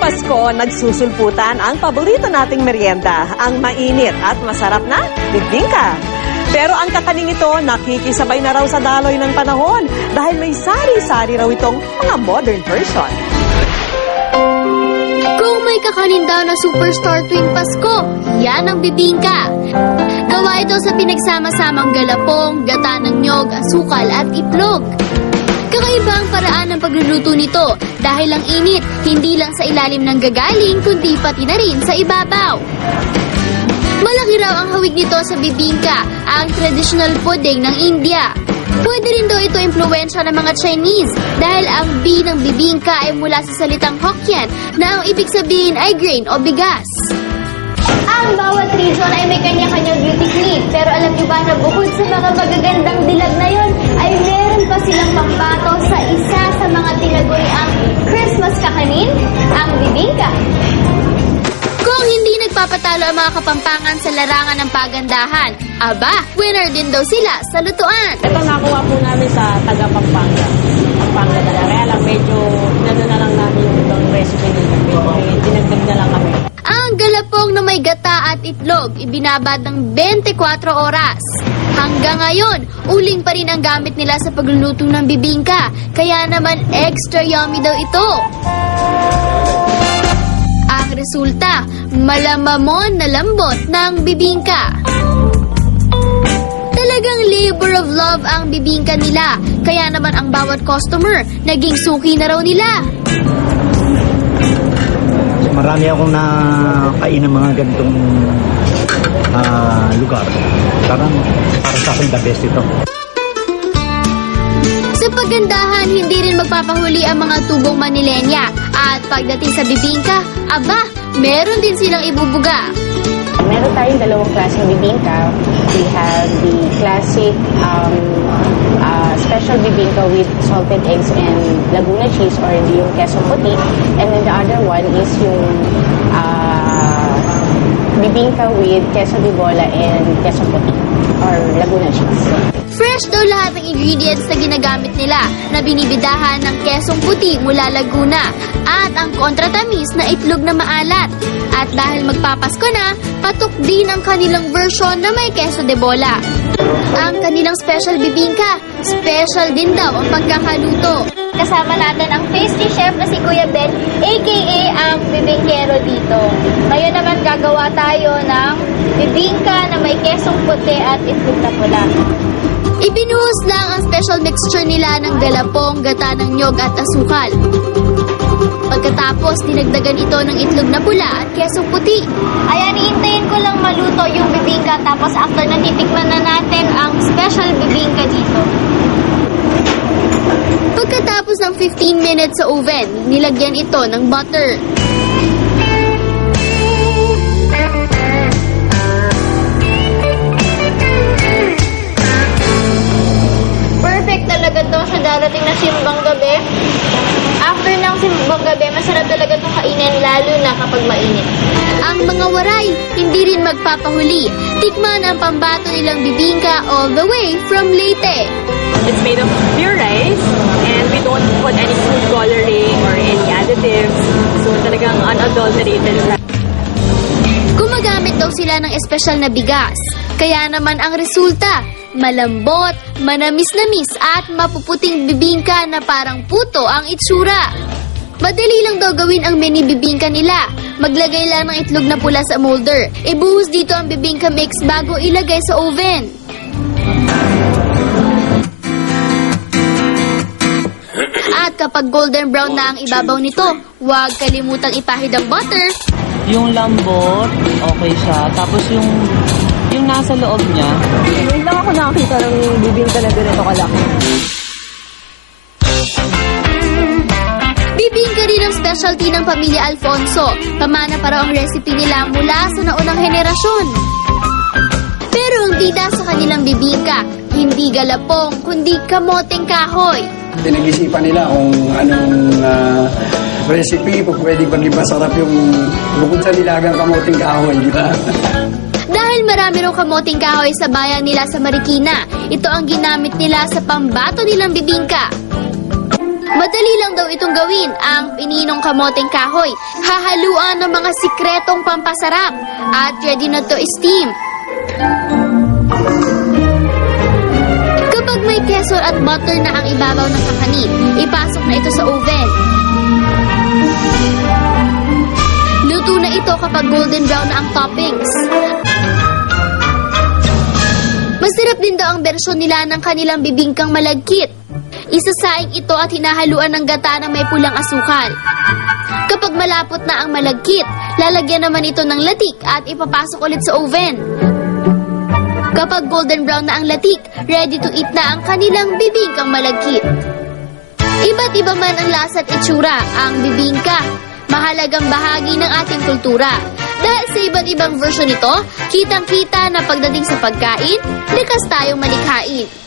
Pasko, nagsusulputan ang paborito nating merienda, ang mainit at masarap na bibingka. Pero ang kakaning ito, nakikisabay na raw sa daloy ng panahon dahil may sari-sari raw itong mga modern version. Kung may kakanin daw na superstar tuwing Pasko, yan ang bibingka. Gawa ito sa pinagsama-samang galapong, gata ng nyog, asukal at itlog. Kakaiba ang paraan ng pagluluto nito dahil ang init, hindi lang sa ilalim ng gagaling kundi pati na rin sa ibabaw. Malaki raw ang hawig nito sa bibingka, ang traditional pudding ng India. Pwede rin daw ito impluwensya ng mga Chinese dahil ang B ng bibingka ay mula sa salitang Hokkien na ang ibig sabihin ay grain o bigas. Ang bawat region ay may kanya-kanyang beauty queen, pero alam niyo ba na bukod sa mga magagandang dilag na yon, ay meron pa silang pambato sa isa sa mga tinaguriang Christmas kakanin, ang bibingka. Kung hindi nagpapatalo ang mga Kapampangan sa larangan ng pagandahan, aba, winner din daw sila sa lutuan. Ito nakuha po namin sa taga Pampanga. Pampanga talaga. Kaya lang medyo na lang namin yung recipe nila. Medyo dinagdag na lang kami. Ang galapong na may gata at itlog, ibinabad ng 24 oras. Hanggang ngayon, uling pa rin ang gamit nila sa pagluluto ng bibingka. Kaya naman extra yummy daw ito. Ang resulta, malamamon na lambot ng bibingka. Talagang labor of love ang bibingka nila. Kaya naman ang bawat customer, naging suki na raw nila. Marami akong nakain ng mga ganitong lugar. Parang para sa akin the best ito. Sa pagandahan, hindi rin magpapahuli ang mga tubong Manilenya. At pagdating sa bibingka, aba, meron din silang ibubuga. Meron tayong dalawang klaseng bibingka. We have the classic special bibingka with salted eggs and Laguna cheese or yung queso puti. And then the other one is yung bibingka with queso de bola and queso puti or Laguna cheese. Fresh daw lahat ng ingredients na ginagamit nila na binibidahan ng kesong puti mula Laguna at ang kontratamis na itlog na maalat. At dahil magpapasko na, patok din ang kanilang version na may queso de bola. Ang kanilang special bibingka, special din daw ang pagkakaluto. Kasama natin ang pastry chef na si Kuya Ben, aka ang bibingkero dito. Ngayon naman gagawa tayo ng bibingka na may kesong puti at itlog na pula. Ibinuhos lang ang special mixture nila ng galapong, gata ng nyog at asukal. Pagkatapos, dinagdagan ito ng itlog na pula at kesong puti. Ayan, iintayin ko lang maluto yung bibingka tapos after natitikman na natin ang special bibingka dito. Pagkatapos ng 15 minutes sa oven, nilagyan ito ng butter. Perfect talaga to sa darating na simbang gabi. After ng simbang gabi, masarap talaga itong kainin lalo na kapag mainit. Ang mga waray, hindi rin magpapahuli. Tikman ang pambato nilang bibingka all the way from Leyte. It's made of pure rice and we don't put any food coloring or any additives. So talagang unadulterated. Gumagamit daw sila ng espesyal na bigas. Kaya naman ang resulta, malambot, manamis-namis at mapuputing bibingka na parang puto ang itsura. Madali lang daw gawin ang mini bibingka nila. Maglagay lang ng itlog na pula sa molder. Ibuhos dito ang bibingka mix bago ilagay sa oven. At kapag golden brown na ang ibabaw nito, huwag kalimutang ipahid ang butter. Yung lambot, okay siya. Tapos yung nasa loob niya. Ngayon lang ako nakakita ng bibingka na ganito kalaki. Bibingka rin ang specialty ng pamilya Alfonso. Pamana pa raw ang recipe nila mula sa naunang henerasyon. Pero ang bida sa kanilang bibingka, hindi galapong, kundi kamoteng kahoy. Pinag-isipan nila kung anong recipe, pwede bang masarap yung bukod sa nilagang kamoting kahoy, di ba? Dahil marami raw kamoting kahoy sa bayan nila sa Marikina, ito ang ginamit nila sa pambato nilang bibingka. Madali lang daw itong gawin, ang pininong kamoteng kahoy. Hahaluan ng mga sikretong pampasarap at ready na to steam. Kapag may keso at butter na ang ibabaw ng kakanin, ipasok na ito sa oven. Luto na ito kapag golden brown na ang toppings. Masarap din daw ang bersyon nila ng kanilang bibingkang malagkit. Isasaing ito at hinahaluan ng gata na may pulang asukal. Kapag malapot na ang malagkit, lalagyan naman ito ng latik at ipapasok ulit sa oven. Kapag golden brown na ang latik, ready to eat na ang kanilang bibingkang malagkit. Iba't iba man ang lasa at itsura, ang bibingka, mahalagang bahagi ng ating kultura. Dahil sa iba't ibang version nito, kitang-kita na pagdating sa pagkain, likas tayong malikhain.